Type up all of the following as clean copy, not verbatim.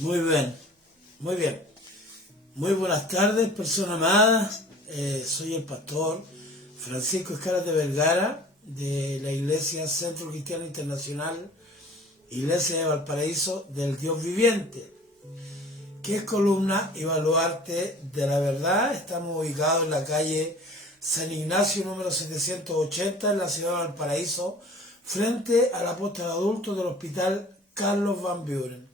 Muy bien, muy bien. Muy buenas tardes, personas amadas. Soy el pastor Francisco Escaras de Vergara, de la Iglesia Centro Cristiano Internacional, Iglesia de Valparaíso del Dios Viviente, que es columna y baluarte de la verdad. Estamos ubicados en la calle San Ignacio número 780 en la ciudad de Valparaíso, frente al apóstol adulto del Hospital Carlos Van Buren.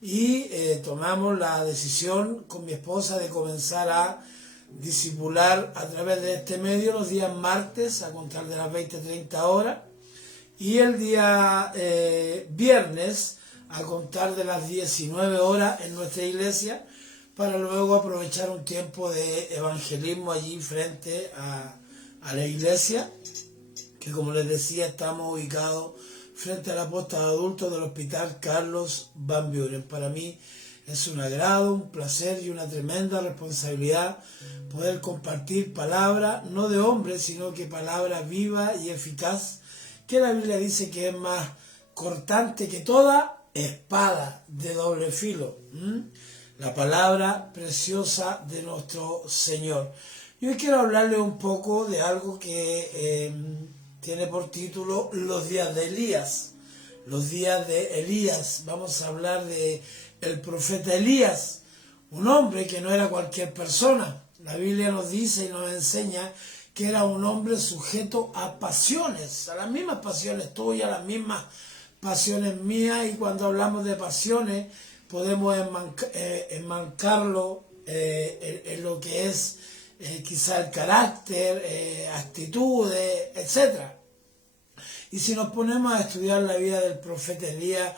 Y tomamos la decisión con mi esposa de comenzar a discipular a través de este medio los días martes a contar de las 20:30 horas y el día viernes a contar de las 19 horas en nuestra iglesia, para luego aprovechar un tiempo de evangelismo allí frente a la iglesia, que como les decía estamos ubicados frente al apóstol adulto del Hospital Carlos Van Buren. Para mí es un agrado, un placer y una tremenda responsabilidad poder compartir palabra, no de hombre, sino que palabra viva y eficaz, que la Biblia dice que es más cortante que toda espada de doble filo. La palabra preciosa de nuestro Señor. Y hoy quiero hablarles un poco de algo que tiene por título Los días de Elías. Los días de Elías. Vamos a hablar de el profeta Elías, un hombre que no era cualquier persona. La Biblia nos dice y nos enseña que era un hombre sujeto a pasiones, a las mismas pasiones tuyas, a las mismas pasiones mías. Y cuando hablamos de pasiones podemos enmarcarlo en lo que es quizá el carácter, actitudes, etc. Y si nos ponemos a estudiar la vida del profeta Elías,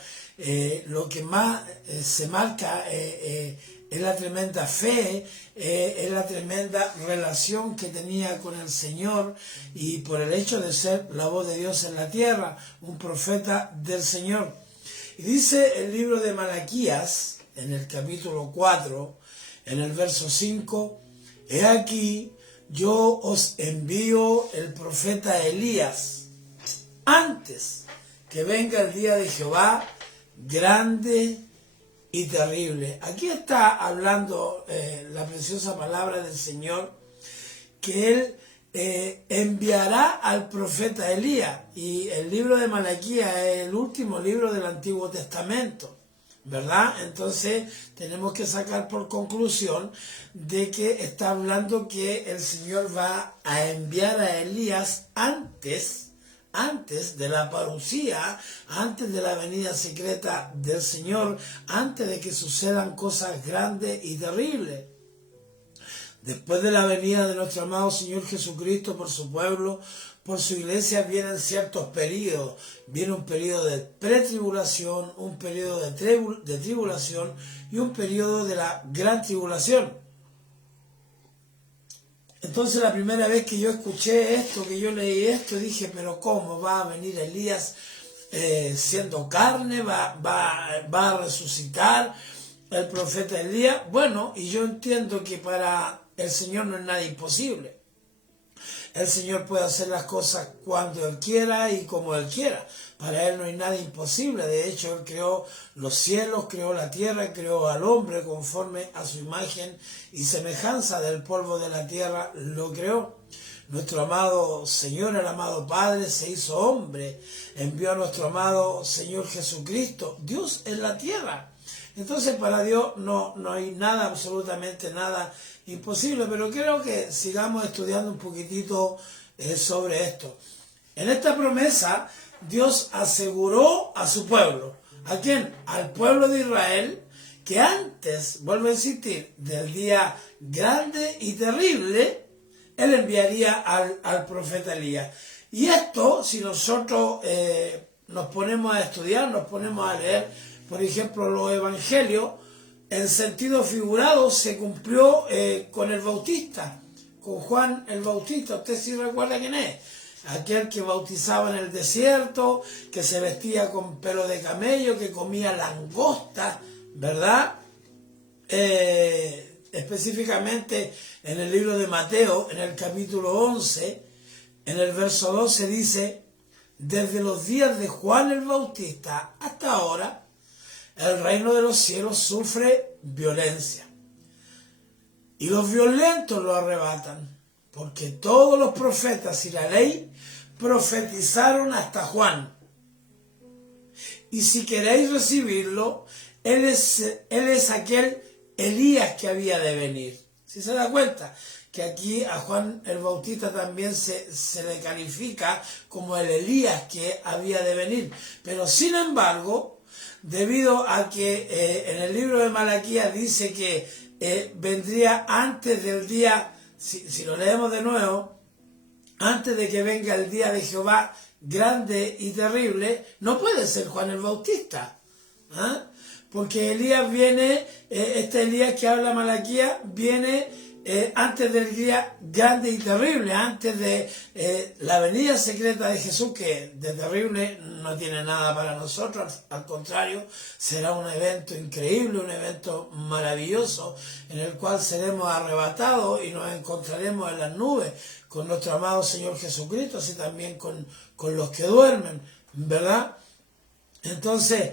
lo que más se marca es la tremenda fe, es la tremenda relación que tenía con el Señor, y por el hecho de ser la voz de Dios en la tierra, un profeta del Señor. Y dice el libro de Malaquías, en el capítulo 4, en el verso 5, he aquí, yo os envío el profeta Elías, antes que venga el día de Jehová, grande y terrible. Aquí está hablando la preciosa palabra del Señor, que Él enviará al profeta Elías. Y el libro de Malaquías es el último libro del Antiguo Testamento, ¿verdad? Entonces tenemos que sacar por conclusión de que está hablando que el Señor va a enviar a Elías antes de la parucía, antes de la venida secreta del Señor, antes de que sucedan cosas grandes y terribles. Después de la venida de nuestro amado Señor Jesucristo por su pueblo, por su iglesia, vienen ciertos periodos. Viene un periodo de pretribulación, un periodo de tribulación y un periodo de la gran tribulación. Entonces la primera vez que yo escuché esto, que yo leí esto, dije, pero ¿cómo va a venir Elías siendo carne? ¿Va a resucitar el profeta Elías? Bueno, y yo entiendo que para el Señor no es nada imposible. El Señor puede hacer las cosas cuando Él quiera y como Él quiera. Para Él no hay nada imposible. De hecho, Él creó los cielos, creó la tierra, creó al hombre conforme a su imagen y semejanza. Del polvo de la tierra lo creó. Nuestro amado Señor, el amado Padre, se hizo hombre. Envió a nuestro amado Señor Jesucristo, Dios en la tierra. Entonces para Dios no hay nada, absolutamente nada imposible. Pero creo que sigamos estudiando un poquitito sobre esto. En esta promesa Dios aseguró a su pueblo. ¿A quién? Al pueblo de Israel, que antes, vuelvo a insistir, del día grande y terrible, Él enviaría al profeta Elías. Y esto, si nosotros nos ponemos a estudiar, nos ponemos a leer, por ejemplo, los evangelios, en sentido figurado se cumplió con el Bautista, con Juan el Bautista. Usted sí recuerda quién es. Aquel que bautizaba en el desierto, que se vestía con pelo de camello, que comía langosta, ¿verdad? Específicamente en el libro de Mateo, en el capítulo 11, en el verso 12 dice, desde los días de Juan el Bautista hasta ahora, el reino de los cielos sufre violencia. Y los violentos lo arrebatan, porque todos los profetas y la ley profetizaron hasta Juan. Y si queréis recibirlo, él es aquel Elías que había de venir. ¿Sí se da cuenta? Que aquí a Juan el Bautista también se le califica como el Elías que había de venir. Pero sin embargo, debido a que en el libro de Malaquías dice que vendría antes del día, si lo leemos de nuevo, antes de que venga el día de Jehová grande y terrible, no puede ser Juan el Bautista. ¿Ah? Porque Elías viene, este Elías que habla Malaquías, viene antes del día grande y terrible, antes de la venida secreta de Jesús, que de terrible no tiene nada para nosotros, al contrario, será un evento increíble, un evento maravilloso, en el cual seremos arrebatados y nos encontraremos en las nubes con nuestro amado Señor Jesucristo, así también con los que duermen, ¿verdad? Entonces,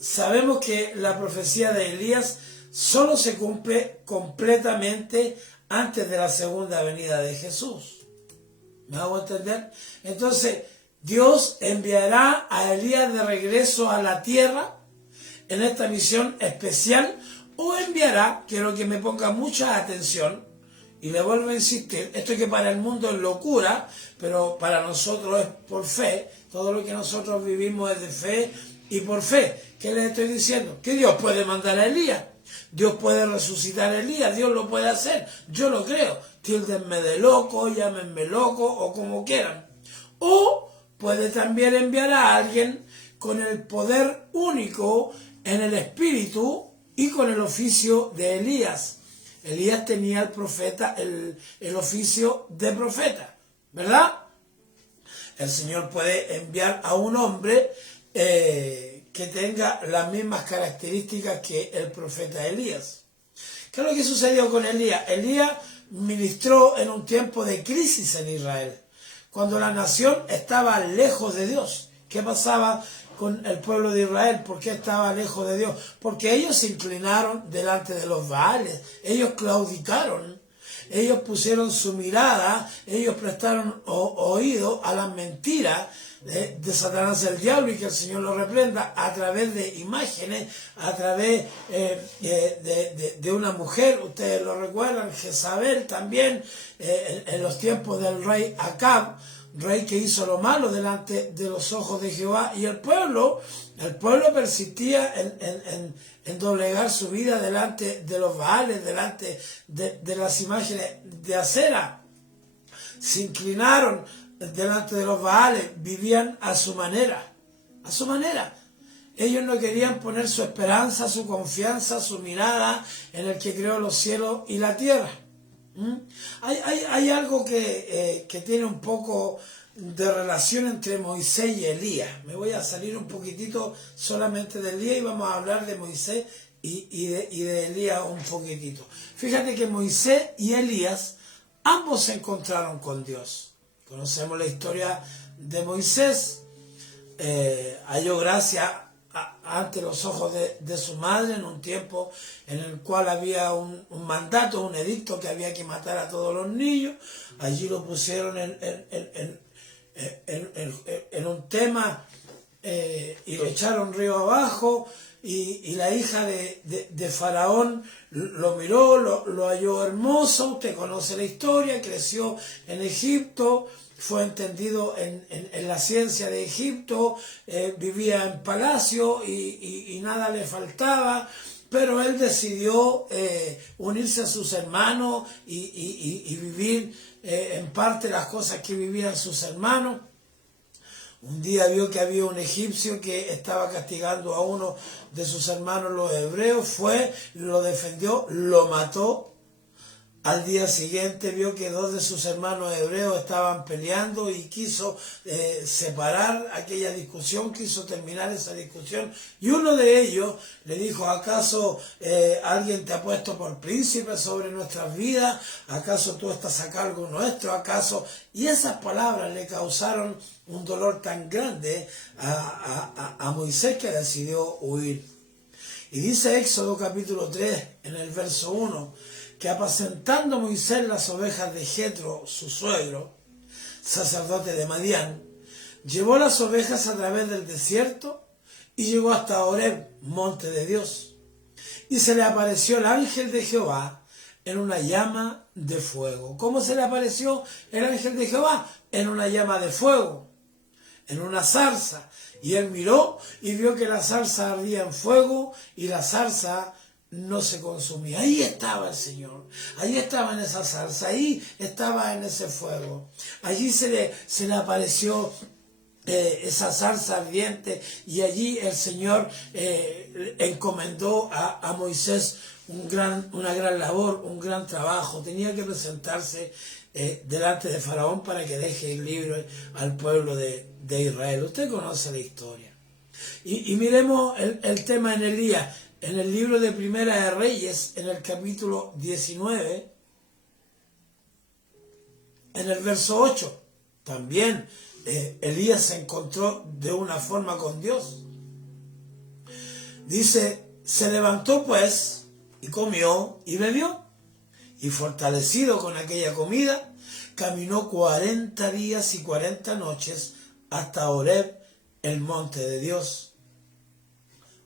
sabemos que la profecía de Elías solo se cumple completamente antes de la segunda venida de Jesús. ¿Me hago entender? Entonces, Dios enviará a Elías de regreso a la tierra en esta misión especial, o enviará, quiero que me ponga mucha atención, y le vuelvo a insistir, esto que para el mundo es locura, pero para nosotros es por fe, todo lo que nosotros vivimos es de fe y por fe. ¿Qué les estoy diciendo? Que Dios puede mandar a Elías, Dios puede resucitar a Elías, Dios lo puede hacer, yo lo creo. Tíldenme de loco, llámenme loco o como quieran. O puede también enviar a alguien con el poder único en el espíritu y con el oficio de Elías. Elías tenía el oficio de profeta, ¿verdad? El Señor puede enviar a un hombre que tenga las mismas características que el profeta Elías. ¿Qué es lo que sucedió con Elías? Elías ministró en un tiempo de crisis en Israel, cuando la nación estaba lejos de Dios. ¿Qué pasaba con el pueblo de Israel? ¿Por qué estaba lejos de Dios? Porque ellos se inclinaron delante de los Baales, ellos claudicaron, ellos pusieron su mirada, ellos prestaron oído a las mentiras de Satanás el diablo, y que el Señor lo reprenda, a través de imágenes, a través de una mujer. Ustedes lo recuerdan, Jezabel también, en los tiempos del rey Acab, rey que hizo lo malo delante de los ojos de Jehová, y el pueblo persistía en doblegar su vida delante de los Baales, delante de las imágenes de acera. Se inclinaron delante de los Baales, vivían a su manera, a su manera. Ellos no querían poner su esperanza, su confianza, su mirada en el que creó los cielos y la tierra. Hay algo que tiene un poco de relación entre Moisés y Elías. Me voy a salir un poquitito solamente de Elías y vamos a hablar de Moisés y de Elías un poquitito. Fíjate que Moisés y Elías ambos se encontraron con Dios. Conocemos la historia de Moisés. Halló gracia ante los ojos de su madre en un tiempo en el cual había un mandato, un edicto que había que matar a todos los niños. Allí lo pusieron en un tema y lo echaron río abajo, y la hija de Faraón lo miró, lo halló hermoso. Usted conoce la historia, creció en Egipto, fue entendido en la ciencia de Egipto, vivía en palacio y nada le faltaba, pero él decidió unirse a sus hermanos y vivir en parte las cosas que vivían sus hermanos. Un día vio que había un egipcio que estaba castigando a uno de sus hermanos los hebreos, fue, lo defendió, lo mató. Al día siguiente vio que dos de sus hermanos hebreos estaban peleando y quiso separar aquella discusión, quiso terminar esa discusión, y uno de ellos le dijo: ¿acaso alguien te ha puesto por príncipe sobre nuestras vidas? ¿Acaso tú estás a cargo nuestro? ¿Acaso? Y esas palabras le causaron un dolor tan grande a Moisés que decidió huir. Y dice Éxodo capítulo 3, en el verso 1, que apacentando Moisés las ovejas de Jetro, su suegro, sacerdote de Madián, llevó las ovejas a través del desierto y llegó hasta Horeb, monte de Dios. Y se le apareció el ángel de Jehová en una llama de fuego. ¿Cómo se le apareció el ángel de Jehová? En una llama de fuego, en una zarza. Y él miró y vio que la zarza ardía en fuego y la zarza no se consumía. Ahí estaba el Señor, ahí estaba en esa zarza, ahí estaba en ese fuego. Allí se le apareció esa zarza ardiente, y allí el Señor encomendó a Moisés una gran labor, un gran trabajo. Tenía que presentarse delante de Faraón para que deje ir libre al pueblo de Israel. Usted conoce la historia. Y miremos el tema en Elías. En el libro de Primera de Reyes, en el capítulo 19, en el verso 8, también Elías se encontró de una forma con Dios. Dice, se levantó pues y comió y bebió, y fortalecido con aquella comida, caminó 40 días y 40 noches hasta Horeb, el monte de Dios.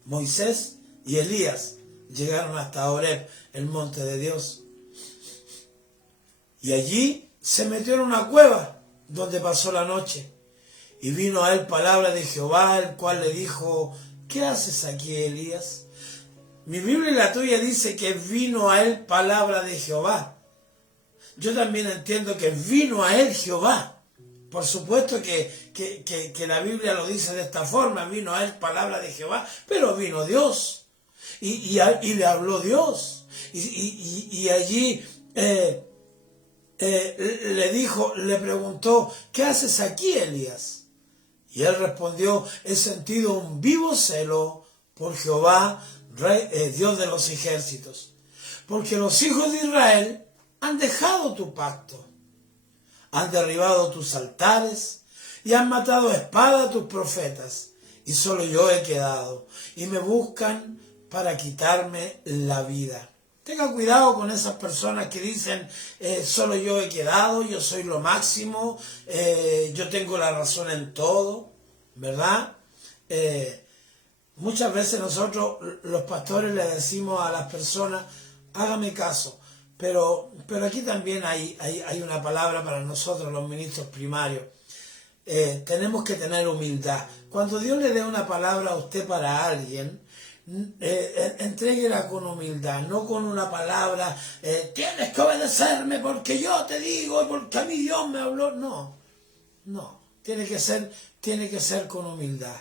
Moisés y Elías llegaron hasta Horeb, el monte de Dios. Y allí se metió en una cueva donde pasó la noche. Y vino a él palabra de Jehová, el cual le dijo, ¿qué haces aquí, Elías? Mi Biblia y la tuya dice que vino a él palabra de Jehová. Yo también entiendo que vino a él Jehová. Por supuesto que la Biblia lo dice de esta forma, vino a él palabra de Jehová, pero vino Dios. Y le habló Dios. Y allí le preguntó, ¿qué haces aquí, Elías? Y él respondió, he sentido un vivo celo por Jehová, Dios de los ejércitos, porque los hijos de Israel han dejado tu pacto, han derribado tus altares y han matado a espada a tus profetas, y solo yo he quedado, y me buscan para quitarme la vida. Tenga cuidado con esas personas que dicen, solo yo he quedado, yo soy lo máximo, yo tengo la razón en todo, ¿verdad? Muchas veces nosotros, los pastores, le decimos a las personas, hágame caso, pero aquí también hay una palabra para nosotros, los ministros primarios. Tenemos que tener humildad. Cuando Dios le dé una palabra a usted para alguien, entréguela con humildad, no con una palabra, tienes que obedecerme porque yo te digo, porque a mí Dios me habló. No, tiene que ser con humildad.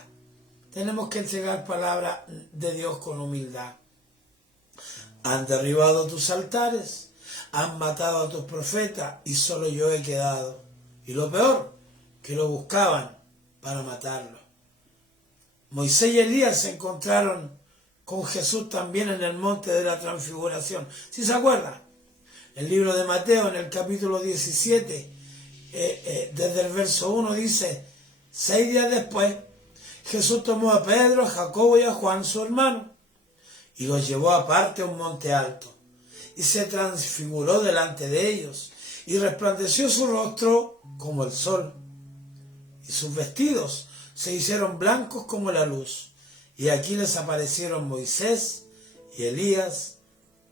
Tenemos que entregar palabra de Dios con humildad. Han derribado tus altares, han matado a tus profetas, y solo yo he quedado. Y lo peor, que lo buscaban para matarlo. Moisés y Elías se encontraron con Jesús también en el monte de la transfiguración. ¿Sí se acuerdan? El libro de Mateo, en el capítulo 17, desde el verso 1 dice, 6 días después, Jesús tomó a Pedro, a Jacobo y a Juan, su hermano, y los llevó aparte a un monte alto, y se transfiguró delante de ellos, y resplandeció su rostro como el sol, y sus vestidos se hicieron blancos como la luz. Y aquí les aparecieron Moisés y Elías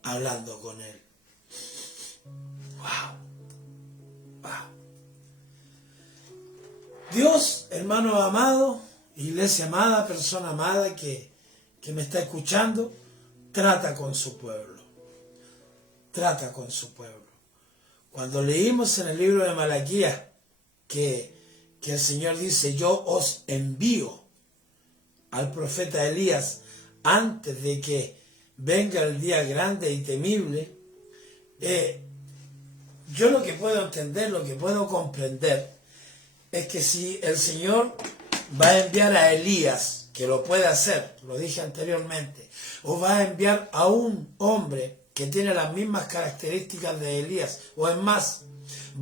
hablando con él. ¡Wow! Dios, hermano amado, iglesia amada, persona amada que me está escuchando, trata con su pueblo. Trata con su pueblo. Cuando leímos en el libro de Malaquías que el Señor dice, yo os envío al profeta Elías antes de que venga el día grande y temible, yo lo que puedo entender, lo que puedo comprender, es que si el Señor va a enviar a Elías, que lo puede hacer, lo dije anteriormente, o va a enviar a un hombre que tiene las mismas características de Elías, o es más,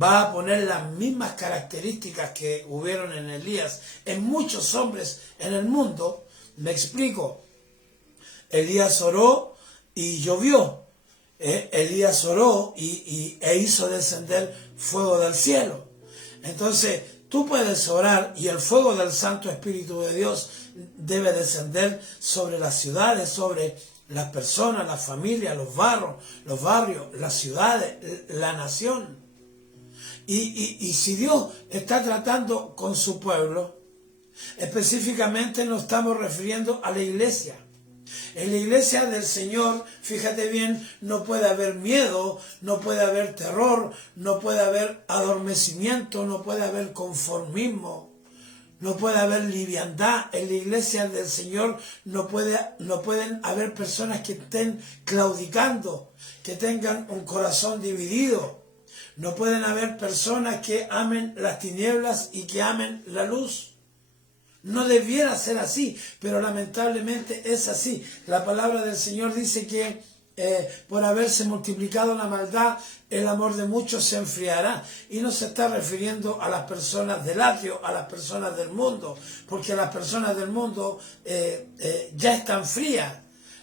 va a poner las mismas características que hubieron en Elías en muchos hombres en el mundo. Me explico. Elías oró y llovió. Elías oró e hizo descender fuego del cielo. Entonces, tú puedes orar y el fuego del Santo Espíritu de Dios debe descender sobre las ciudades, sobre las personas, las familias, los barrios, las ciudades, la nación. Y si Dios está tratando con su pueblo, específicamente nos estamos refiriendo a la iglesia. En la iglesia del Señor, fíjate bien, no puede haber miedo, no puede haber terror, no puede haber adormecimiento, no puede haber conformismo, no puede haber liviandad. En la iglesia del Señor no pueden haber personas que estén claudicando, que tengan un corazón dividido. No pueden haber personas que amen las tinieblas y que amen la luz. No debiera ser así, pero lamentablemente es así. La palabra del Señor dice que por haberse multiplicado la maldad, el amor de muchos se enfriará. Y no se está refiriendo a las personas del atrio, a las personas del mundo, porque las personas del mundo ya están frías.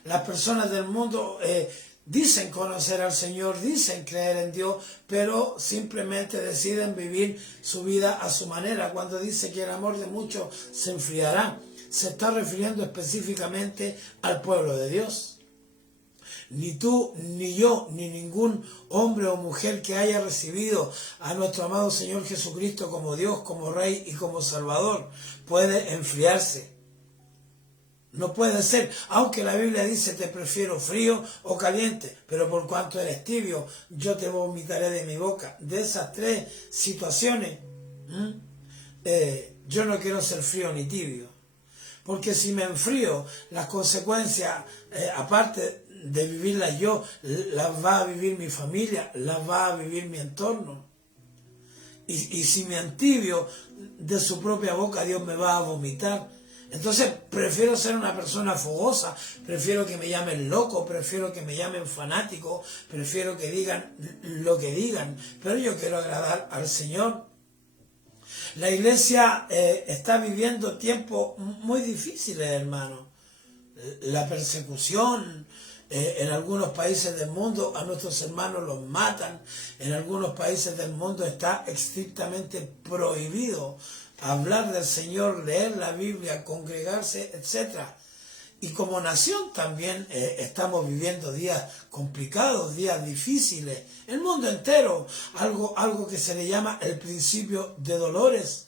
Las personas del mundo dicen conocer al Señor, dicen creer en Dios, pero simplemente deciden vivir su vida a su manera. Cuando dice que el amor de muchos se enfriará, se está refiriendo específicamente al pueblo de Dios. Ni tú, ni yo, ni ningún hombre o mujer que haya recibido a nuestro amado Señor Jesucristo como Dios, como Rey y como Salvador puede enfriarse. No puede ser, aunque la Biblia dice te prefiero frío o caliente, pero por cuanto eres tibio, yo te vomitaré de mi boca. De esas tres situaciones, yo no quiero ser frío ni tibio, porque si me enfrío, las consecuencias, aparte de vivirlas yo, las va a vivir mi familia, las va a vivir mi entorno. Y si me entibio, de su propia boca Dios me va a vomitar. Entonces prefiero ser una persona fogosa, prefiero que me llamen loco, prefiero que me llamen fanático, prefiero que digan lo que digan, pero yo quiero agradar al Señor. La iglesia está viviendo tiempos muy difíciles, hermano. La persecución, en algunos países del mundo a nuestros hermanos los matan, en algunos países del mundo está estrictamente prohibido hablar del Señor, leer la Biblia, congregarse, etc. Y como nación también estamos viviendo días complicados, días difíciles. El mundo entero, algo que se le llama el principio de dolores.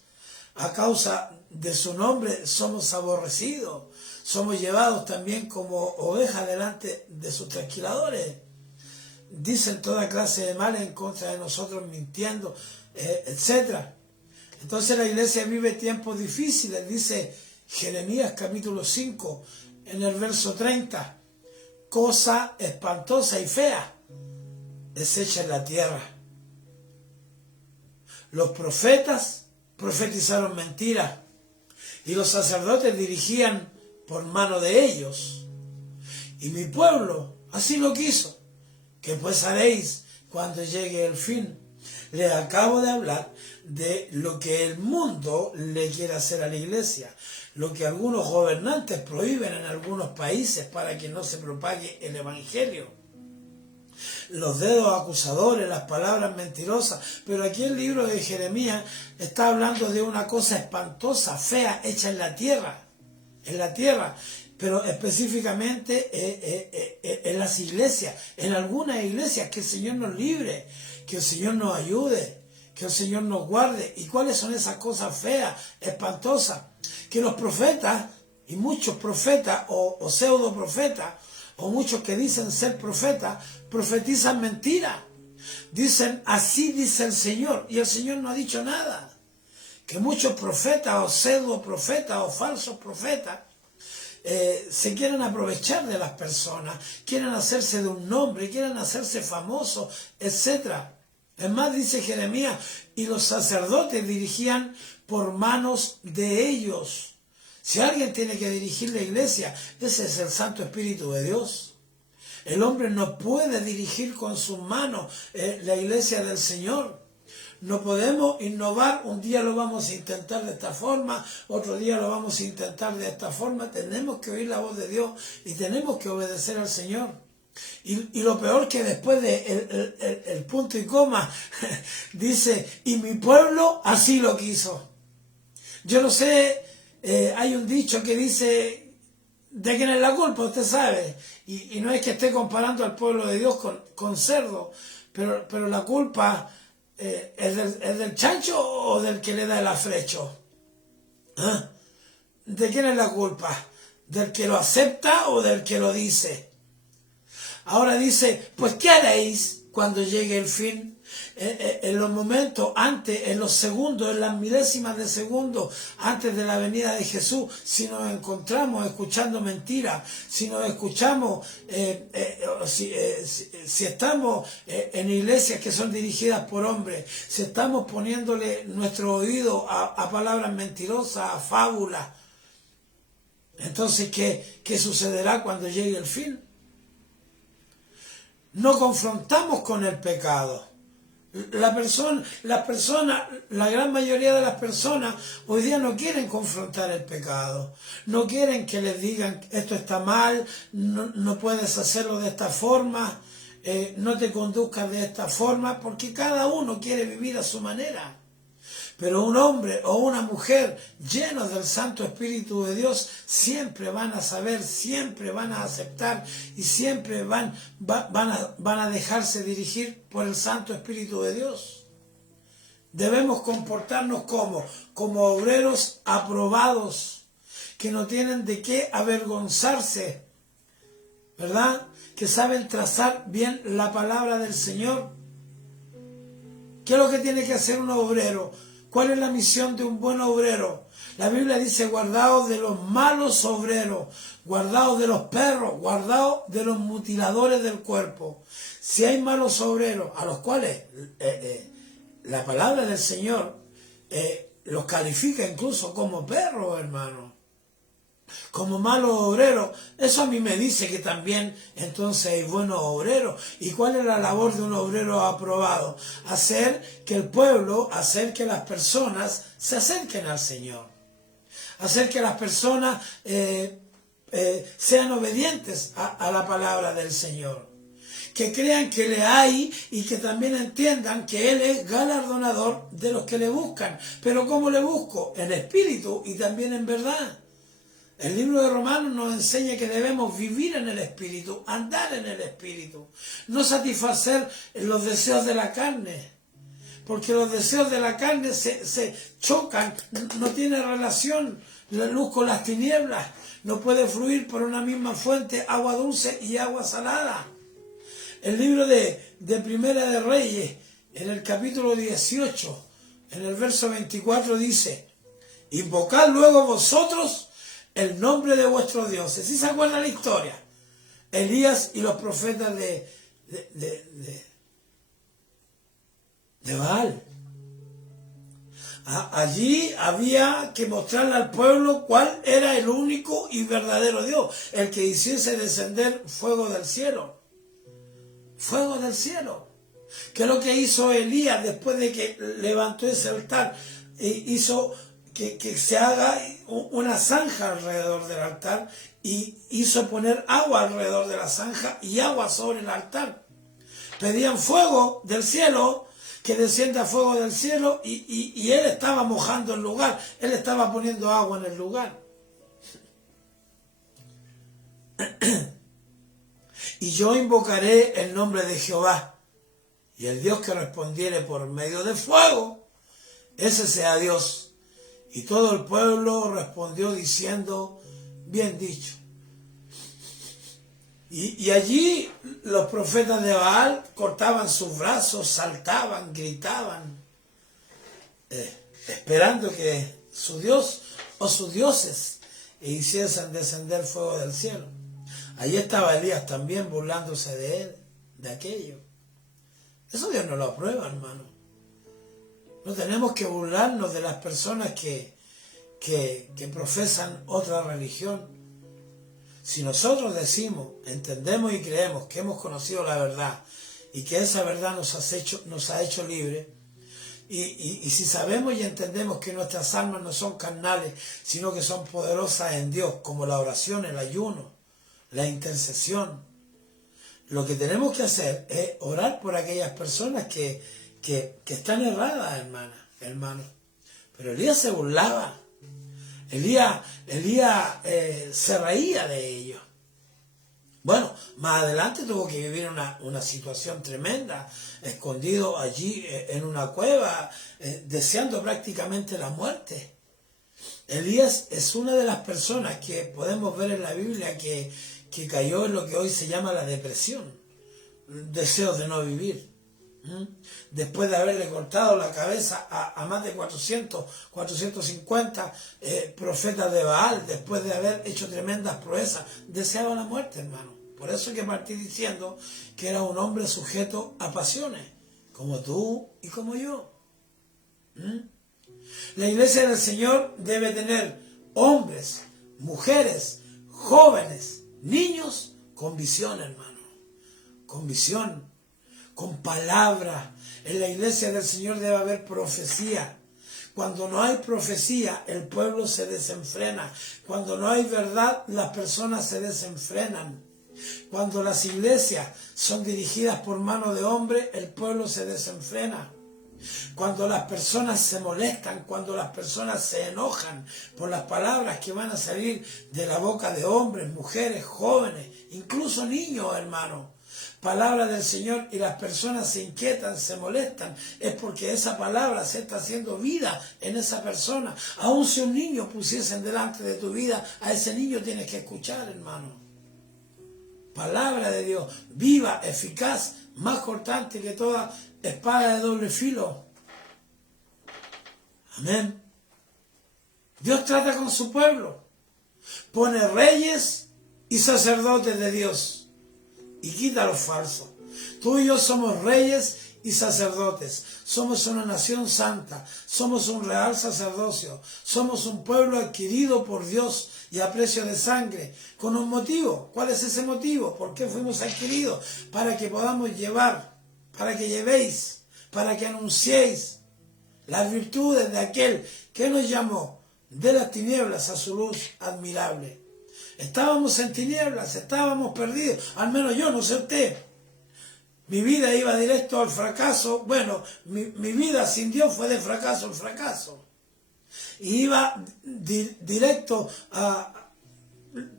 A causa de su nombre somos aborrecidos, somos llevados también como ovejas delante de sus trasquiladores. Dicen toda clase de mal en contra de nosotros, mintiendo, etc. Entonces la iglesia vive tiempos difíciles, dice Jeremías capítulo 5, en el verso 30, cosa espantosa y fea es hecha en la tierra. Los profetas profetizaron mentiras y los sacerdotes dirigían por mano de ellos. Y mi pueblo así lo quiso. ¿Qué pues haréis cuando llegue el fin? Les acabo de hablar de lo que el mundo le quiere hacer a la iglesia, lo que algunos gobernantes prohíben en algunos países para que no se propague el evangelio. Los dedos acusadores, las palabras mentirosas, pero aquí el libro de Jeremías está hablando de una cosa espantosa, fea, hecha en la tierra, pero específicamente en las iglesias, en algunas iglesias. Que el Señor nos libre, que el Señor nos ayude, que el Señor nos guarde. ¿Y cuáles son esas cosas feas, espantosas? Que los profetas, y muchos profetas o pseudo profetas, o muchos que dicen ser profetas, profetizan mentiras. Dicen, así dice el Señor, y el Señor no ha dicho nada. Que muchos profetas o pseudo profetas o falsos profetas se quieren aprovechar de las personas, quieren hacerse de un nombre, quieren hacerse famosos, etc. Es más, dice Jeremías, y los sacerdotes dirigían por manos de ellos. Si alguien tiene que dirigir la iglesia, ese es el Santo Espíritu de Dios. El hombre no puede dirigir con sus manos la iglesia del Señor. No podemos innovar, un día lo vamos a intentar de esta forma, otro día lo vamos a intentar de esta forma. Tenemos que oír la voz de Dios y tenemos que obedecer al Señor. Y lo peor que después de el punto y coma dice, y mi pueblo así lo quiso. Yo no sé, hay un dicho que dice, ¿de quién es la culpa? Usted sabe. Y no es que esté comparando al pueblo de Dios con cerdo, pero la culpa ¿es del chancho o del que le da el afrecho? ¿Ah? ¿De quién es la culpa? ¿Del que lo acepta o del que lo dice? Ahora dice, pues ¿qué haréis cuando llegue el fin? En los momentos antes, en los segundos, en las milésimas de segundo antes de la venida de Jesús, si nos encontramos escuchando mentiras, si nos escuchamos, si estamos en iglesias que son dirigidas por hombres, si estamos poniéndole nuestro oído a palabras mentirosas, a fábulas, entonces ¿qué sucederá cuando llegue el fin? No confrontamos con el pecado. La gran mayoría de las personas hoy día no quieren confrontar el pecado. No quieren que les digan esto está mal, no puedes hacerlo de esta forma, no te conduzcas de esta forma, porque cada uno quiere vivir a su manera. Pero un hombre o una mujer llenos del Santo Espíritu de Dios siempre van a saber, siempre van a aceptar y siempre van a dejarse dirigir por el Santo Espíritu de Dios. Debemos comportarnos como obreros aprobados, que no tienen de qué avergonzarse, ¿verdad? Que saben trazar bien la palabra del Señor. ¿Qué es lo que tiene que hacer un obrero? ¿Cuál es la misión de un buen obrero? La Biblia dice, guardaos de los malos obreros, guardaos de los perros, guardaos de los mutiladores del cuerpo. Si hay malos obreros, a los cuales la palabra del Señor los califica incluso como perros, hermano, como malos obreros, eso a mí me dice que también entonces hay buenos obreros. ¿Y cuál es la labor de un obrero aprobado? Hacer que el pueblo, hacer que las personas se acerquen al Señor, hacer que las personas sean obedientes a la palabra del Señor, que crean que le hay y que también entiendan que Él es galardonador de los que le buscan. Pero ¿cómo le busco? En espíritu y también en verdad. El libro de Romanos nos enseña que debemos vivir en el Espíritu, andar en el Espíritu, no satisfacer los deseos de la carne, porque los deseos de la carne se chocan, no tiene relación la luz con las tinieblas, no puede fluir por una misma fuente agua dulce y agua salada. El libro de Primera de Reyes, en el capítulo 18, en el verso 24 dice, invocad luego vosotros el nombre de vuestros dioses. ¿Sí se acuerda la historia? Elías y los profetas de Baal. Allí había que mostrarle al pueblo cuál era el único y verdadero Dios, el que hiciese descender fuego del cielo. Fuego del cielo. ¿Qué es lo que hizo Elías después de que levantó ese altar? Hizo que se haga una zanja alrededor del altar y hizo poner agua alrededor de la zanja y agua sobre el altar. Pedían fuego del cielo, que descienda fuego del cielo y él estaba mojando el lugar, él estaba poniendo agua en el lugar. Y yo invocaré el nombre de Jehová, y el Dios que respondiere por medio de fuego, ese sea Dios. Y todo el pueblo respondió diciendo, bien dicho. Y allí los profetas de Baal cortaban sus brazos, saltaban, gritaban, esperando que su Dios o sus dioses hiciesen descender fuego del cielo. Allí estaba Elías también burlándose de él, de aquello. Eso Dios no lo aprueba, hermano. No tenemos que burlarnos de las personas que profesan otra religión. Si nosotros decimos, entendemos y creemos que hemos conocido la verdad y que esa verdad nos ha hecho libre Y si sabemos y entendemos que nuestras almas no son carnales, sino que son poderosas en Dios, como la oración, el ayuno, la intercesión, lo que tenemos que hacer es orar por aquellas personas que están erradas, hermano. Pero Elías se burlaba. Elías se reía de ellos. Bueno, más adelante tuvo que vivir una situación tremenda, escondido allí en una cueva, deseando prácticamente la muerte. Elías es una de las personas que podemos ver en la Biblia que cayó en lo que hoy se llama la depresión, deseos de no vivir. Después de haberle cortado la cabeza a más de 450 profetas de Baal, después de haber hecho tremendas proezas, deseaba la muerte, hermano. Por eso que partí diciendo que era un hombre sujeto a pasiones, como tú y como yo. La iglesia del Señor debe tener hombres, mujeres, jóvenes, niños con visión, hermano, con visión, con palabra. En la iglesia del Señor debe haber profecía. Cuando no hay profecía, el pueblo se desenfrena. Cuando no hay verdad, las personas se desenfrenan. Cuando las iglesias son dirigidas por mano de hombre, el pueblo se desenfrena. Cuando las personas se molestan, cuando las personas se enojan por las palabras que van a salir de la boca de hombres, mujeres, jóvenes, incluso niños, hermano, palabra del Señor, y las personas se inquietan, se molestan, es porque esa palabra se está haciendo vida en esa persona. Aun si un niño pusiesen delante de tu vida, a ese niño tienes que escuchar, hermano. Palabra de Dios, viva, eficaz, más cortante que toda espada de doble filo. Amén. Dios trata con su pueblo, pone reyes y sacerdotes de Dios y quita los falsos. Tú y yo somos reyes y sacerdotes, somos una nación santa, somos un real sacerdocio, somos un pueblo adquirido por Dios y a precio de sangre, con un motivo. ¿Cuál es ese motivo? ¿Por qué fuimos adquiridos? Para que podamos llevar, para que llevéis, para que anunciéis las virtudes de aquel que nos llamó de las tinieblas a su luz admirable. Estábamos en tinieblas, estábamos perdidos, al menos yo, no sé usted. Mi vida iba directo al fracaso. Bueno, mi vida sin Dios fue de fracaso en fracaso. Y iba directo a...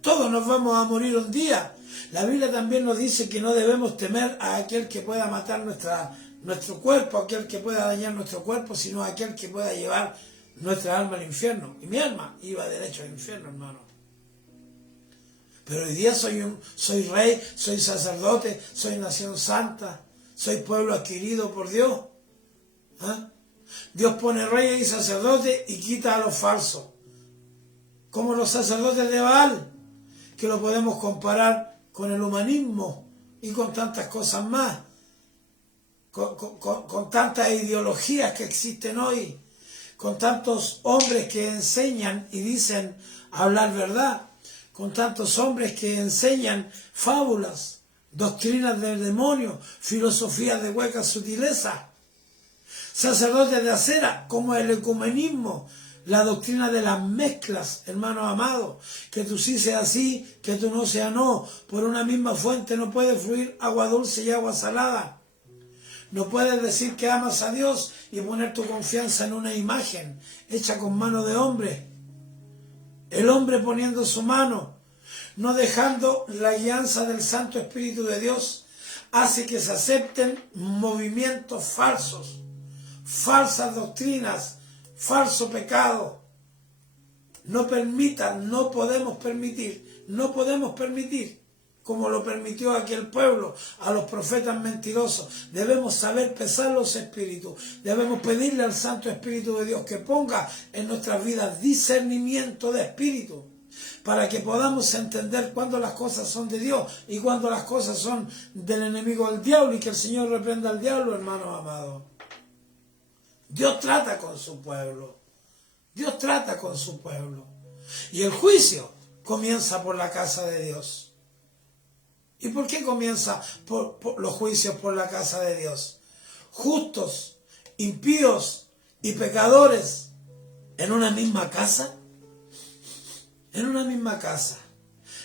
Todos nos vamos a morir un día. La Biblia también nos dice que no debemos temer a aquel que pueda matar nuestro cuerpo, a aquel que pueda dañar nuestro cuerpo, sino a aquel que pueda llevar nuestra alma al infierno. Y mi alma iba derecho al infierno, hermano. Pero hoy día soy rey, soy sacerdote, soy nación santa, soy pueblo adquirido por Dios. ¿Ah? Dios pone reyes y sacerdotes y quita a los falsos, como los sacerdotes de Baal, que lo podemos comparar con el humanismo y con tantas cosas más, con tantas ideologías que existen hoy, con tantos hombres que enseñan y dicen hablar verdad, con tantos hombres que enseñan fábulas, doctrinas del demonio, filosofías de huecas sutilezas, sacerdotes de acera, como el ecumenismo, la doctrina de las mezclas, hermanos amados, que tú sí seas sí, que tú no seas no. Por una misma fuente no puede fluir agua dulce y agua salada. No puedes decir que amas a Dios y poner tu confianza en una imagen hecha con mano de hombre. El hombre poniendo su mano, no dejando la guianza del Santo Espíritu de Dios, hace que se acepten movimientos falsos, falsas doctrinas, falso pecado. No permitan, no podemos permitir, como lo permitió aquel pueblo, a los profetas mentirosos. Debemos saber pesar los espíritus, debemos pedirle al Santo Espíritu de Dios que ponga en nuestras vidas discernimiento de espíritu, para que podamos entender cuándo las cosas son de Dios y cuándo las cosas son del enemigo del diablo, y que el Señor reprenda al diablo, hermanos amados. Dios trata con su pueblo. Dios trata con su pueblo. Y el juicio comienza por la casa de Dios. ¿Y por qué comienza por los juicios por la casa de Dios? Justos impíos y pecadores en una misma casa? En una misma casa.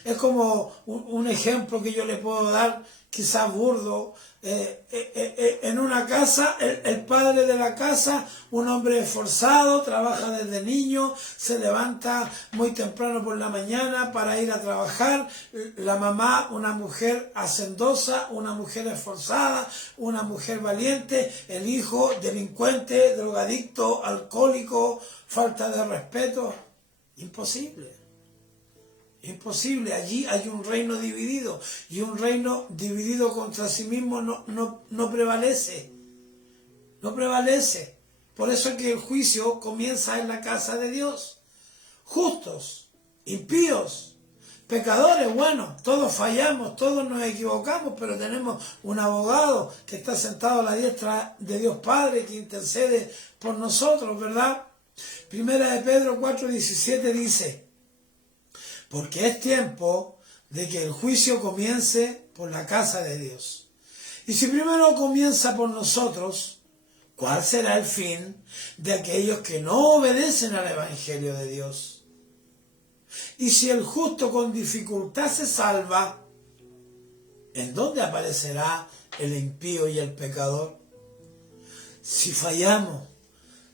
Es como un ejemplo que yo le puedo dar, quizás burdo. En una casa, el padre de la casa, un hombre esforzado, trabaja desde niño, se levanta muy temprano por la mañana para ir a trabajar. La mamá, una mujer hacendosa, una mujer esforzada, una mujer valiente. El hijo, delincuente, drogadicto, alcohólico, falta de respeto. Imposible. Imposible, allí hay un reino dividido, y un reino dividido contra sí mismo no prevalece, no prevalece. Por eso es que el juicio comienza en la casa de Dios. Justos, impíos, pecadores, bueno, todos fallamos, todos nos equivocamos, pero tenemos un abogado que está sentado a la diestra de Dios Padre, que intercede por nosotros, ¿verdad? Primera de Pedro 4:17 dice: porque es tiempo de que el juicio comience por la casa de Dios. Y si primero comienza por nosotros, ¿cuál será el fin de aquellos que no obedecen al Evangelio de Dios? Y si el justo con dificultad se salva, ¿en dónde aparecerá el impío y el pecador? Si fallamos,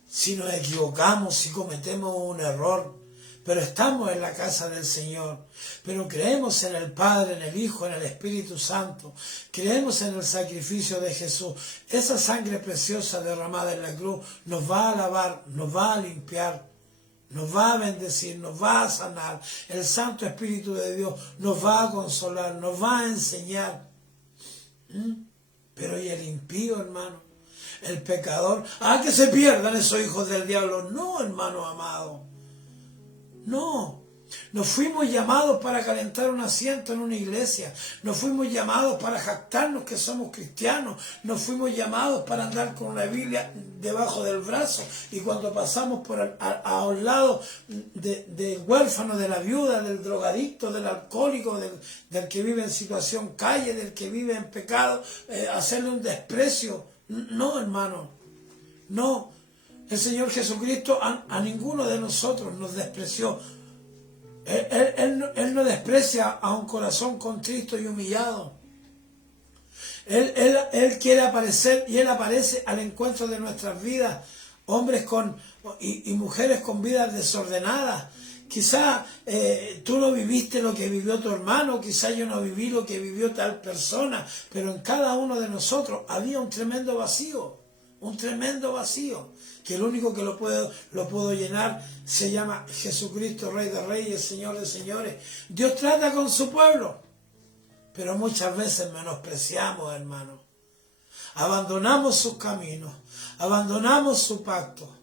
si nos equivocamos, si cometemos un error, pero estamos en la casa del Señor, pero creemos en el Padre, en el Hijo, en el Espíritu Santo, creemos en el sacrificio de Jesús, esa sangre preciosa derramada en la cruz nos va a lavar, nos va a limpiar, nos va a bendecir, nos va a sanar, el Santo Espíritu de Dios nos va a consolar, nos va a enseñar. Pero ¿y el impío, hermano? El pecador, que se pierdan esos hijos del diablo. No, hermano amado. No, no fuimos llamados para calentar un asiento en una iglesia, no fuimos llamados para jactarnos que somos cristianos, no fuimos llamados para andar con una Biblia debajo del brazo y cuando pasamos por a un lado del huérfano, de la viuda, del drogadicto, del alcohólico, del que vive en situación calle, del que vive en pecado, hacerle un desprecio. No, hermano, no. El Señor Jesucristo a ninguno de nosotros nos despreció. Él no desprecia a un corazón contrito y humillado. Él quiere aparecer y Él aparece al encuentro de nuestras vidas. Hombres y mujeres con vidas desordenadas. Quizá tú no viviste lo que vivió tu hermano, quizá yo no viví lo que vivió tal persona, pero en cada uno de nosotros había un tremendo vacío. Un tremendo vacío, que el único que lo puedo llenar se llama Jesucristo, Rey de Reyes, Señor de Señores. Dios trata con su pueblo, pero muchas veces menospreciamos, hermano. Abandonamos sus caminos, abandonamos su pacto,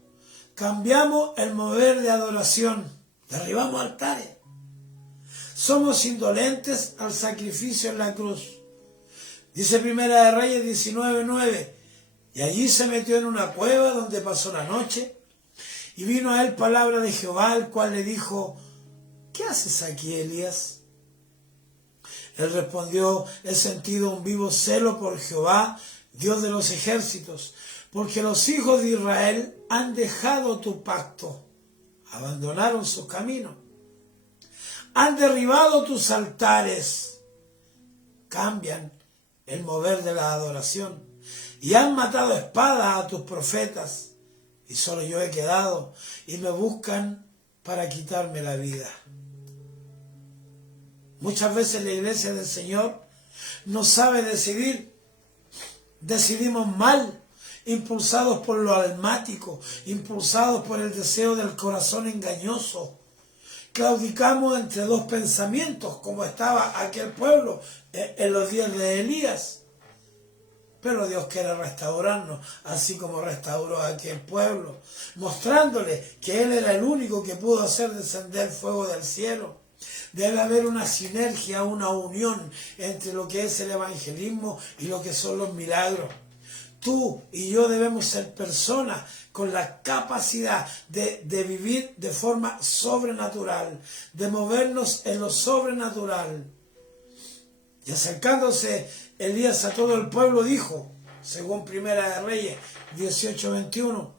cambiamos el mover de adoración, derribamos altares. Somos indolentes al sacrificio en la cruz. Dice Primera de Reyes 19:9. Y allí se metió en una cueva donde pasó la noche, y vino a él palabra de Jehová, el cual le dijo: ¿qué haces aquí, Elías? Él respondió: he sentido un vivo celo por Jehová, Dios de los ejércitos, porque los hijos de Israel han dejado tu pacto, abandonaron sus caminos, han derribado tus altares, cambian el mover de la adoración, y han matado a espada a tus profetas, y solo yo he quedado, y me buscan para quitarme la vida. Muchas veces la iglesia del Señor no sabe decidir, decidimos mal, impulsados por lo almático, impulsados por el deseo del corazón engañoso. Claudicamos entre dos pensamientos, como estaba aquel pueblo en los días de Elías. Pero Dios quiere restaurarnos, así como restauró a aquel pueblo, mostrándole que Él era el único que pudo hacer descender fuego del cielo. Debe haber una sinergia, una unión entre lo que es el evangelismo y lo que son los milagros. Tú y yo debemos ser personas con la capacidad de vivir de forma sobrenatural, de movernos en lo sobrenatural. Y acercándose Elías a todo el pueblo dijo: según Primera de Reyes 18:21.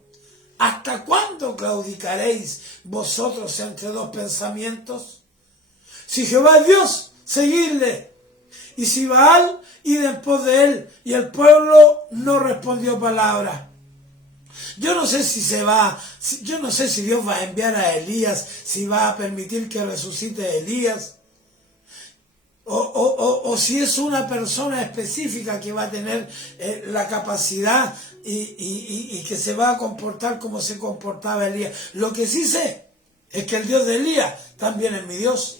¿Hasta cuándo claudicaréis vosotros entre dos pensamientos? Si Jehová es Dios, seguidle. Y si Baal, id en pos de él. Y el pueblo no respondió palabra. Yo no sé yo no sé si Dios va a enviar a Elías, si va a permitir que resucite Elías, o si es una persona específica que va a tener la capacidad y que se va a comportar como se comportaba Elías. Lo que sí sé es que el Dios de Elías también es mi Dios.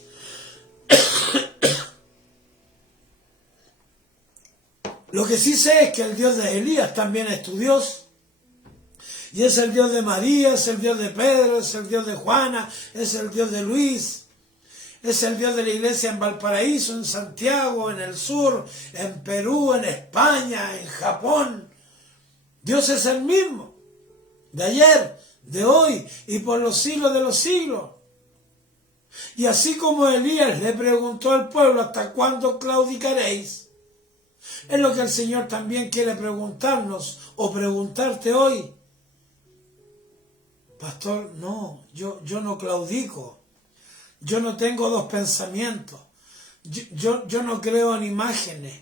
Lo que sí sé es que el Dios de Elías también es tu Dios. Y es el Dios de María, es el Dios de Pedro, es el Dios de Juana, es el Dios de Luis, es el Dios de la iglesia en Valparaíso, en Santiago, en el sur, en Perú, en España, en Japón. Dios es el mismo, de ayer, de hoy y por los siglos de los siglos. Y así como Elías le preguntó al pueblo, ¿hasta cuándo claudicaréis? Es lo que el Señor también quiere preguntarnos o preguntarte hoy. Pastor, no, yo no claudico. Yo no tengo dos pensamientos. Yo no creo en imágenes.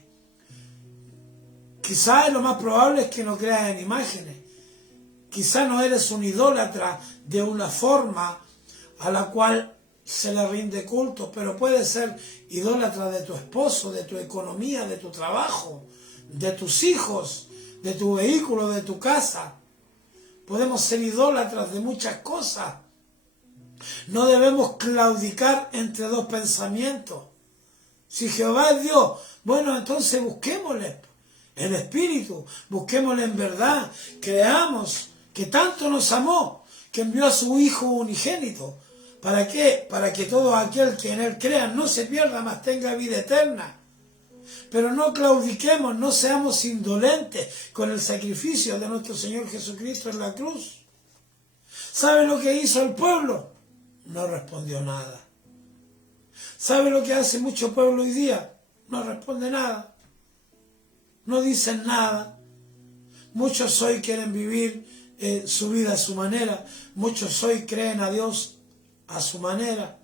Quizás lo más probable es que no creas en imágenes. Quizás no eres un idólatra de una forma a la cual se le rinde culto, pero puedes ser idólatra de tu esposo, de tu economía, de tu trabajo, de tus hijos, de tu vehículo, de tu casa. Podemos ser idólatras de muchas cosas. No debemos claudicar entre dos pensamientos. Si Jehová es Dios, bueno, entonces busquémosle en espíritu, busquémosle en verdad, creamos que tanto nos amó, que envió a su Hijo unigénito. ¿Para qué? Para que todo aquel que en él crea no se pierda, mas tenga vida eterna. Pero no claudiquemos, no seamos indolentes con el sacrificio de nuestro Señor Jesucristo en la cruz. ¿Sabe lo que hizo el pueblo? No respondió nada. ¿Sabe lo que hace mucho pueblo hoy día? No responde nada. No dicen nada. Muchos hoy quieren vivir su vida a su manera. Muchos hoy creen a Dios a su manera.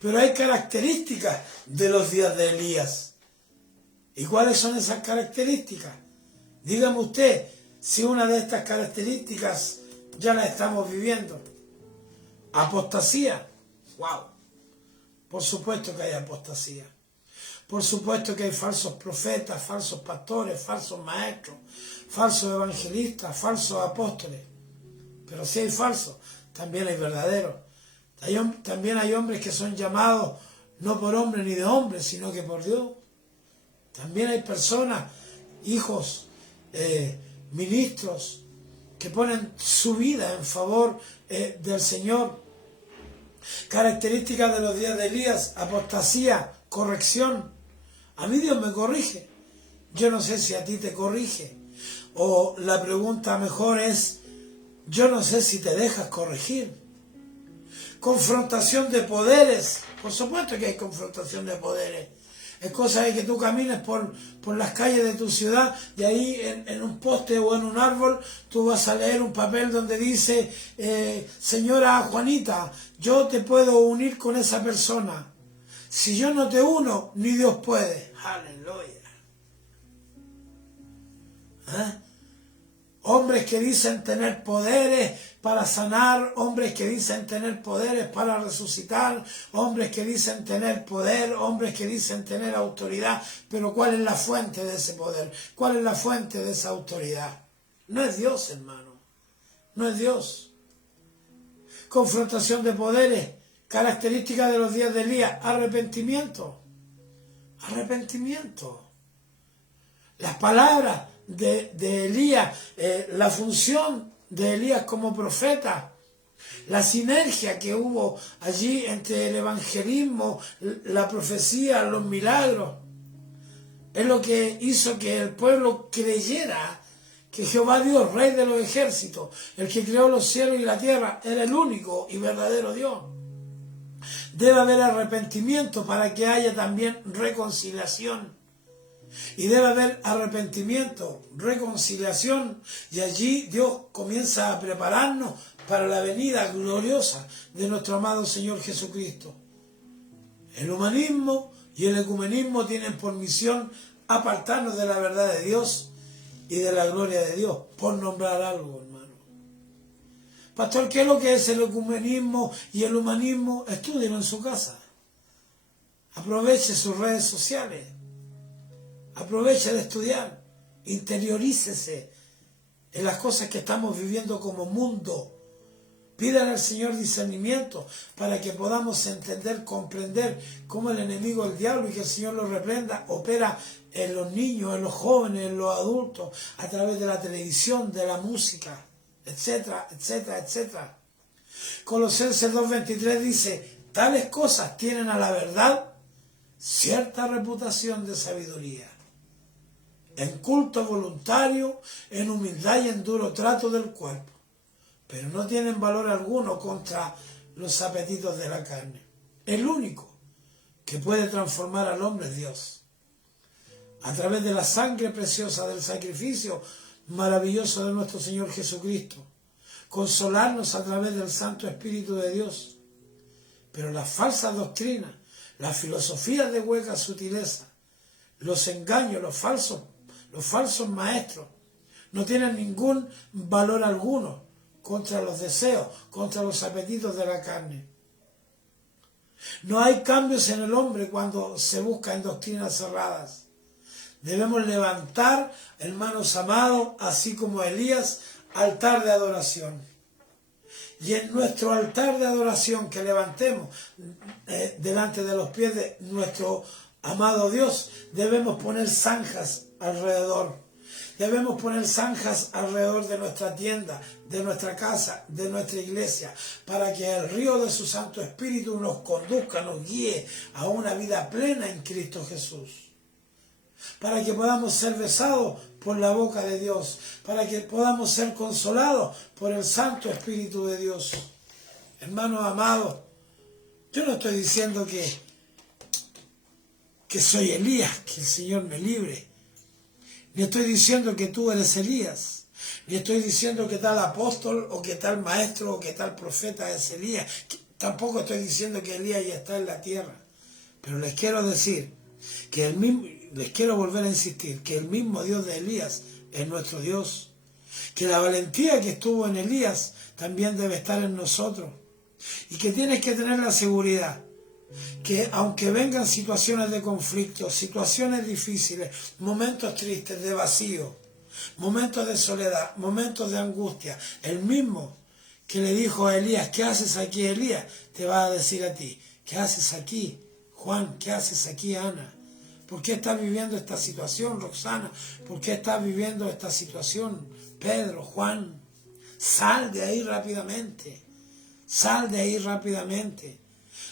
Pero hay características de los días de Elías. ¿Y cuáles son esas características? Dígame usted si una de estas características ya la estamos viviendo. Apostasía. ¡Wow! Por supuesto que hay apostasía. Por supuesto que hay falsos profetas, falsos pastores, falsos maestros, falsos evangelistas, falsos apóstoles. Pero si hay falsos, también hay verdaderos. También hay hombres que son llamados no por hombre ni de hombre, sino que por Dios. También hay personas, hijos, ministros, que ponen su vida en favor del Señor. Características de los días de Elías: apostasía, corrección. A mí Dios me corrige. Yo no sé si a ti te corrige. O la pregunta mejor es, yo no sé si te dejas corregir. Confrontación de poderes. Por supuesto que hay confrontación de poderes. Es cosa de que tú camines por las calles de tu ciudad y ahí en un poste o en un árbol tú vas a leer un papel donde dice, señora Juanita, yo te puedo unir con esa persona. Si yo no te uno, ni Dios puede. Aleluya. Hombres que dicen tener poderes para sanar, hombres que dicen tener poderes para resucitar, hombres que dicen tener poder, hombres que dicen tener autoridad. Pero ¿cuál es la fuente de ese poder? ¿Cuál es la fuente de esa autoridad? No es Dios, hermano. No es Dios. Confrontación de poderes. Característica de los días de Elías. Arrepentimiento. Arrepentimiento. Las palabras de Elías, la función de Elías como profeta, la sinergia que hubo allí entre el evangelismo, la profecía, los milagros, es lo que hizo que el pueblo creyera que Jehová Dios, Rey de los ejércitos, el que creó los cielos y la tierra, era el único y verdadero Dios. Debe haber arrepentimiento para que haya también reconciliación. Y debe haber arrepentimiento, reconciliación, y allí Dios comienza a prepararnos para la venida gloriosa de nuestro amado Señor Jesucristo. El humanismo y el ecumenismo tienen por misión apartarnos de la verdad de Dios y de la gloria de Dios, por nombrar algo, hermano. Pastor, ¿qué es lo que es el ecumenismo y el humanismo? Estúdielo en su casa. Aproveche sus redes sociales. Aproveche de estudiar. Interiorícese en las cosas que estamos viviendo como mundo. Pídale al Señor discernimiento para que podamos entender, comprender cómo el enemigo, el diablo, y que el Señor lo reprenda, opera en los niños, en los jóvenes, en los adultos, a través de la televisión, de la música, etcétera, etcétera, etcétera. Colosenses 2:23 dice, tales cosas tienen a la verdad cierta reputación de sabiduría, en culto voluntario, en humildad y en duro trato del cuerpo, pero no tienen valor alguno contra los apetitos de la carne. El único que puede transformar al hombre es Dios, a través de la sangre preciosa del sacrificio maravilloso de nuestro Señor Jesucristo, consolarnos a través del Santo Espíritu de Dios. Pero las falsas doctrinas, las filosofías de hueca sutileza, los engaños, los falsos maestros, no tienen ningún valor alguno contra los deseos, contra los apetitos de la carne. No hay cambios en el hombre cuando se busca en doctrinas cerradas. Debemos levantar, hermanos amados, así como Elías, altar de adoración. Y en nuestro altar de adoración que levantemos delante de los pies de nuestro amado Dios, debemos poner zanjas alrededor. Debemos poner zanjas alrededor de nuestra tienda, de nuestra casa, de nuestra iglesia, para que el río de su Santo Espíritu nos conduzca, nos guíe a una vida plena en Cristo Jesús. Para que podamos ser besados por la boca de Dios, para que podamos ser consolados por el Santo Espíritu de Dios. Hermanos amados, yo no estoy diciendo que soy Elías, que el Señor me libre. Ni estoy diciendo que tú eres Elías, ni estoy diciendo que tal apóstol o que tal maestro o que tal profeta es Elías. Tampoco estoy diciendo que Elías ya está en la tierra. Pero les quiero decir que les quiero volver a insistir que el mismo Dios de Elías es nuestro Dios. Que la valentía que estuvo en Elías también debe estar en nosotros. Y que tienes que tener la seguridad que aunque vengan situaciones de conflicto, situaciones difíciles, momentos tristes, de vacío, momentos de soledad, momentos de angustia, el mismo que le dijo a Elías, ¿qué haces aquí, Elías? Te va a decir a ti, ¿qué haces aquí, Juan? ¿Qué haces aquí, Ana? ¿Por qué estás viviendo esta situación, Roxana? ¿Por qué estás viviendo esta situación, Pedro, Juan? Sal de ahí rápidamente, sal de ahí rápidamente.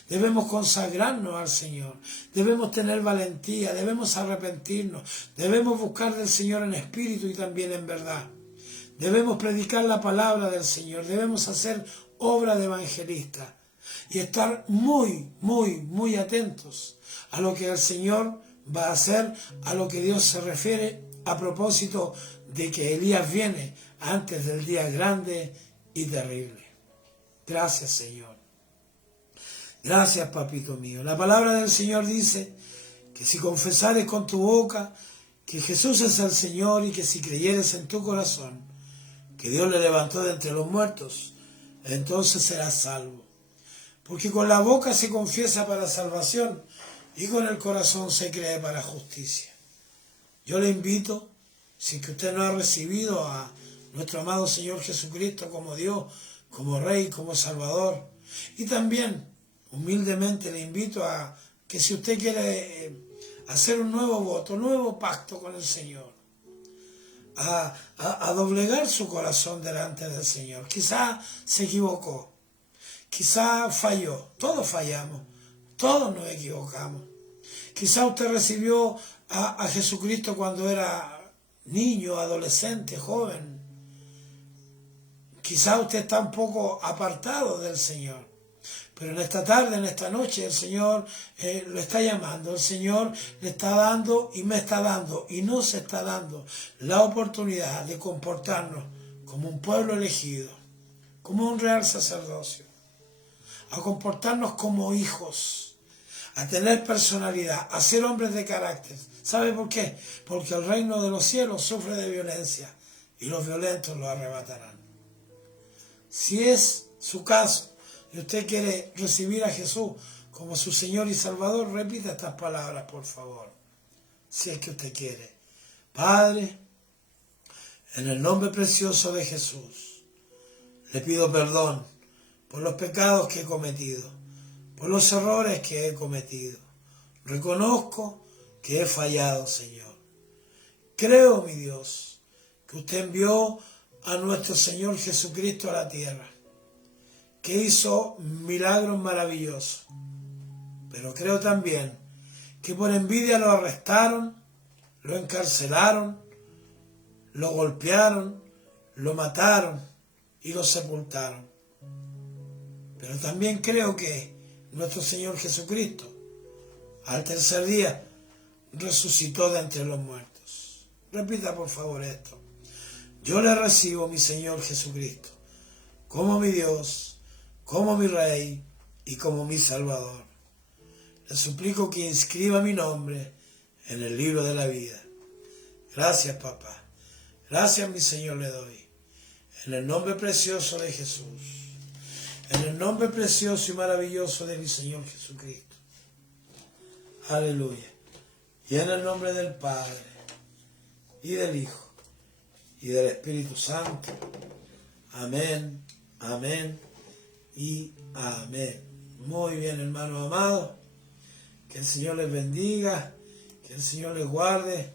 Debemos consagrarnos al Señor, debemos tener valentía, debemos arrepentirnos, debemos buscar del Señor en espíritu y también en verdad. Debemos predicar la palabra del Señor, debemos hacer obra de evangelista y estar muy, muy, muy atentos a lo que el Señor va a hacer, a lo que Dios se refiere a propósito de que Elías viene antes del día grande y terrible. Gracias, Señor. Gracias, papito mío. La palabra del Señor dice que si confesares con tu boca que Jesús es el Señor y que si creyeres en tu corazón que Dios le levantó de entre los muertos, entonces serás salvo. Porque con la boca se confiesa para salvación y con el corazón se cree para justicia. Yo le invito, si que usted no ha recibido a nuestro amado Señor Jesucristo como Dios, como Rey, como Salvador, y también humildemente le invito a que si usted quiere hacer un nuevo voto, un nuevo pacto con el Señor, a doblegar su corazón delante del Señor. Quizá se equivocó, quizá falló, todos fallamos, todos nos equivocamos. Quizá usted recibió a Jesucristo cuando era niño, adolescente, joven. Quizá usted está un poco apartado del Señor. Pero en esta tarde, en esta noche, el Señor lo está llamando, el Señor le está dando y me está dando y nos está dando la oportunidad de comportarnos como un pueblo elegido, como un real sacerdocio, a comportarnos como hijos, a tener personalidad, a ser hombres de carácter. ¿Sabe por qué? Porque el reino de los cielos sufre de violencia y los violentos lo arrebatarán. Si es su caso y usted quiere recibir a Jesús como su Señor y Salvador, repita estas palabras, por favor, si es que usted quiere. Padre, en el nombre precioso de Jesús, le pido perdón por los pecados que he cometido, por los errores que he cometido. Reconozco que he fallado, Señor. Creo, mi Dios, que usted envió a nuestro Señor Jesucristo a la tierra, que hizo milagros maravillosos. Pero creo también que por envidia lo arrestaron, lo encarcelaron, lo golpearon, lo mataron y lo sepultaron. Pero también creo que nuestro Señor Jesucristo, al tercer día, resucitó de entre los muertos. Repita por favor esto. Yo le recibo, mi Señor Jesucristo, como mi Dios, como mi Rey y como mi Salvador. Le suplico que inscriba mi nombre en el libro de la vida. Gracias, papá. Gracias, mi Señor, le doy. En el nombre precioso de Jesús. En el nombre precioso y maravilloso de mi Señor Jesucristo. Aleluya. Y en el nombre del Padre, y del Hijo, y del Espíritu Santo. Amén, amén y amén. Muy bien, hermanos amados. Que el Señor les bendiga, que el Señor les guarde.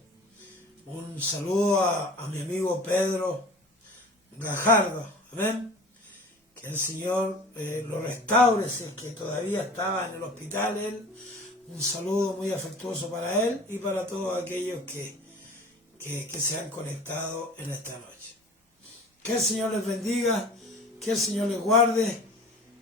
Un saludo a mi amigo Pedro Gajardo. Amén. Que el Señor lo restaure, si es que todavía estaba en el hospital él. Un saludo muy afectuoso para él y para todos aquellos que se han conectado en esta noche. Que el Señor les bendiga, que el Señor les guarde.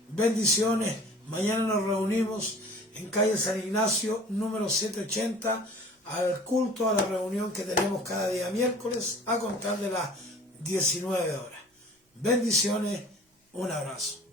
Bendiciones. Mañana nos reunimos en calle San Ignacio, número 780, al culto, a la reunión que tenemos cada día miércoles, a contar de las 19 horas. Bendiciones, un abrazo.